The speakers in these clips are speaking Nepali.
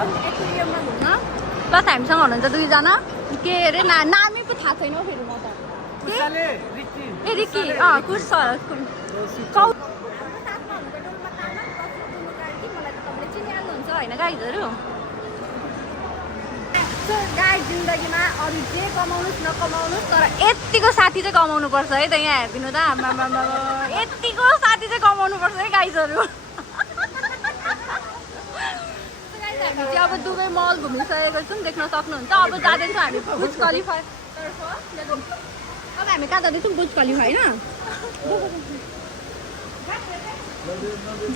एक्वेरियममा घुम्न प्लस हामीसँग हुनुहुन्छ दुईजना के अरे नामै पो थाहा छैन हौ फेरि म त ए रिक्की कुस छ होइन गाइजहरू गाई जिन्दगीमा अरू जे कमाउनुहोस् नकमाउनुहोस् तर यतिको साथी चाहिँ कमाउनुपर्छ है त यहाँ हेरिदिनु त आमा यतिको साथी चाहिँ कमाउनुपर्छ है गाइजहरू हामी चाहिँ अब दुबई मल घुमिसकेको छौँ देख्न सक्नुहुन्छ अब जाँदैछौँ हामी बुर्ज खलिफा अब हामी कहाँ जाँदैछौँ बुर्ज खलिफा होइन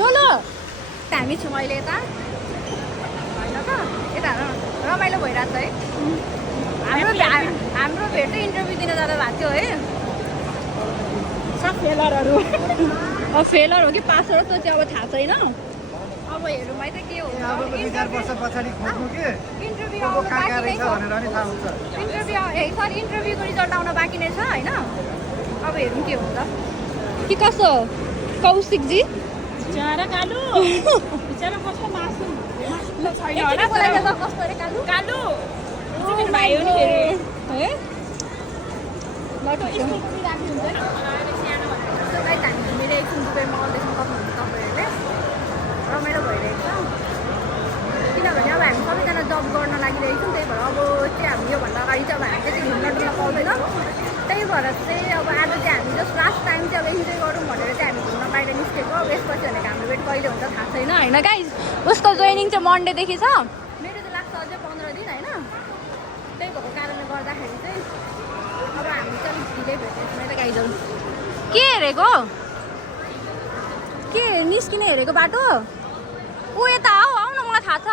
डोलो हामी छौँ अहिले यता होइन त यता रमाइलो भइरहेको छ है हाम्रो भेट चाहिँ इन्टरभ्यू दिन जाँदा भएको थियो है सब फेलरहरू अब फेलर हो कि पास हो त्यो चाहिँ अब थाहा छैन अब हेरौँ है त के हो इन्टरभ्यूको रिजल्ट आउन बाँकी नै छ होइन अब हेरौँ के हो त कि कसो कौशिकजी बिचारा कालु बिचारा कस्तो मासु कस्तो अरे कालु कालु भाइ हो नि फेरि है हामी घुमिरहेको छौँ दुबई मल देख्न सक्नुहुन्छ तपाईँहरूले रमाइलो भइरहेको छ किनभने अब हामी सबैजना जब गर्न लागिरहेको छौँ त्यही भएर अब चाहिँ हामी योभन्दा अगाडि चाहिँ अब हामी चाहिँ घुम्न डुल्न पाउँदैनौँ त्यही भएर चाहिँ अब आज चाहिँ हामी जस्ट लास्ट टाइम चाहिँ अब इन्जोय गरौँ भनेर चाहिँ हामी घुम्न बाहिर निस्केको अब यसपछि भनेको हाम्रो वेट कहिले हुन्छ थाहा छैन होइन गाइज उसको जोइनिङ चाहिँ मन्डेदेखि छ मेरो चाहिँ लाग्छ अझै 15 दिन होइन त्यही भएको कारणले गर्दाखेरि चाहिँ अब हामी चाहिँ अलिक ढिलै भेट्दैछौँ है त गाइजहरू के हेरेको के निस्किन हेरेको बाटो ऊ यता आऊ न मलाई थाहा छ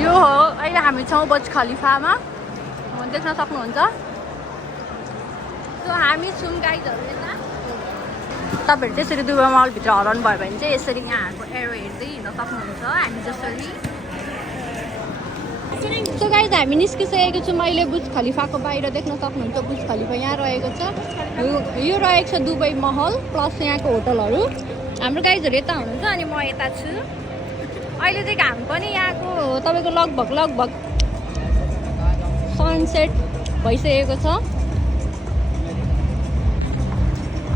यो हो अहिले हामी छौँ बुर्ज खलिफामा देख्न सक्नुहुन्छ सो हामी छौँ गाइजहरू यता तपाईँहरू त्यसरी दुबई मलभित्र हराउनु भयो भने चाहिँ यसरी यहाँहरूको एरो हेर्दै हिँड्न सक्नुहुन्छ हामी जसरी सो गाइज हामी निस्किसकेको छौँ अहिले बुर्ज खलिफाको बाहिर देख्न सक्नुहुन्छ बुर्ज खलिफा यहाँ रहेको छ यो रहेको छ दुबई महल प्लस यहाँको होटलहरू हाम्रो गाइजहरू यता हुनुहुन्छ अनि म यता छु अहिले चाहिँ घाम पनि यहाँको तपाईँको लगभग सनसेट भइसकेको छ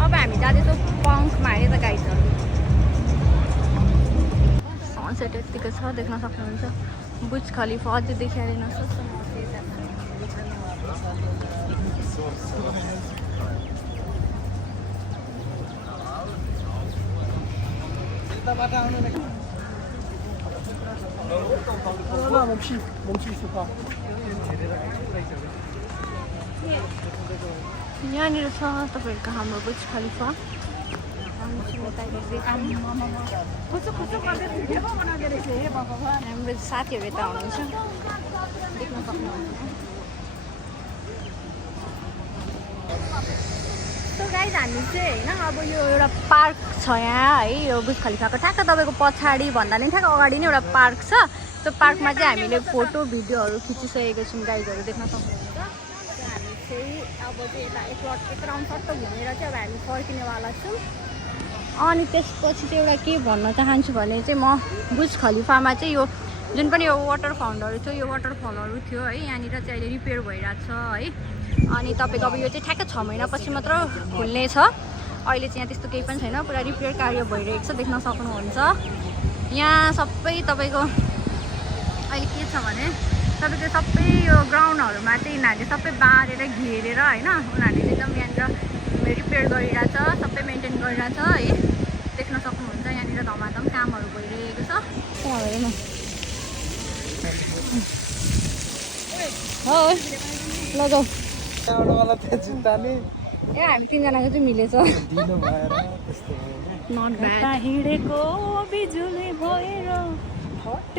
अब हामी जाँदैछौँ पङ्कमा हेरे त गाइजहरू सनसेट यतिको छ देख्न सक्नुहुन्छ बुर्ज खलिफा अझै देखिहालेन यहाँनिर छ तपाईँहरूको हाम्रो बुर्ज खलिफा हाम्रो साथीहरू यता हुनुहुन्छ देख्न सक्नुहुन्छ सो गाइज हामी चाहिँ होइन अब यो एउटा पार्क छ यहाँ है यो बुर्ज खलिफाको ठ्याक्क तपाईँको पछाडि भन्दा पनि ठ्याक्क अगाडि नै एउटा पार्क छ त्यो पार्कमा चाहिँ हामीले फोटो भिडियोहरू खिचिसकेको छौँ गाइजहरू देख्न सक्नुहुन्छ हामी चाहिँ अब चाहिँ यता एक राउन्ड सट्ट घुमेर चाहिँ अब हामी फर्किनेवाला छौँ अनि त्यसपछि चाहिँ एउटा के भन्न चाहन्छु भने चाहिँ म बुर्ज खलिफामा चाहिँ यो जुन पनि यो वाटरफलहरू थियो यो वाटरफलहरू थियो है यहाँनिर चाहिँ अहिले रिपेयर भइरहेको छ है अनि तपाईँको अब यो चाहिँ ठ्याक्क 6 महिनापछि मात्र खुल्ने छ अहिले चाहिँ यहाँ त्यस्तो केही पनि छैन पुरा रिपेयर कार्य भइरहेको छ देख्न सक्नुहुन्छ यहाँ सबै तपाईँको अहिले के छ भने तपाईँको सबै यो ग्राउन्डहरूमा चाहिँ यिनीहरूले सबै बारेर घेरेर होइन उनीहरूले चाहिँ एकदम यहाँनिर रिपेयर गरिरहेछ सबै मेन्टेन गरिरहेछ है देख्न सक्नुहुन्छ यहाँनिर धमाधम कामहरू भइरहेको छ लगाऊ ए हामी तिनजनाको चाहिँ मिलेछ हिँडेको बिजुली भएर फट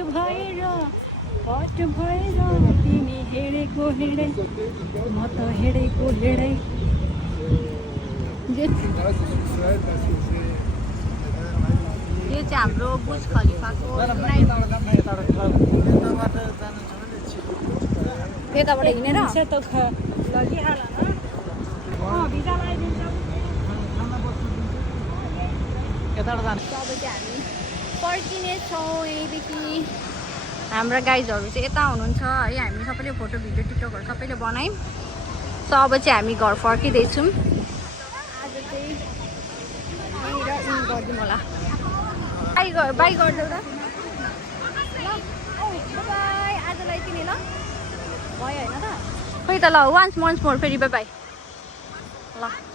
भएर तिमी हिँडेको हिँडै म त हिँडेको हिँडै यो चाहिँ हाम्रो बुर्ज खलिफाको यताबाट हिँडेर लगिहाल भिजा लगाइदिन्छौँ अब चाहिँ हामी फर्किनेछौँ यहीँदेखि हाम्रा गाइजहरू चाहिँ यता हुनुहुन्छ है हामी सबैले फोटो भिडियो टिकटकहरू सबैले बनायौँ सो अब चाहिँ हामी घर फर्किँदैछौँ आज चाहिँ यहीँनिर इन गरिदिउँ होला बाई गरिदेऊ र बाई आजलाई यति नै ल भयो होइन त खोइ त ल वान्स मोर फेरि बाई बाई ल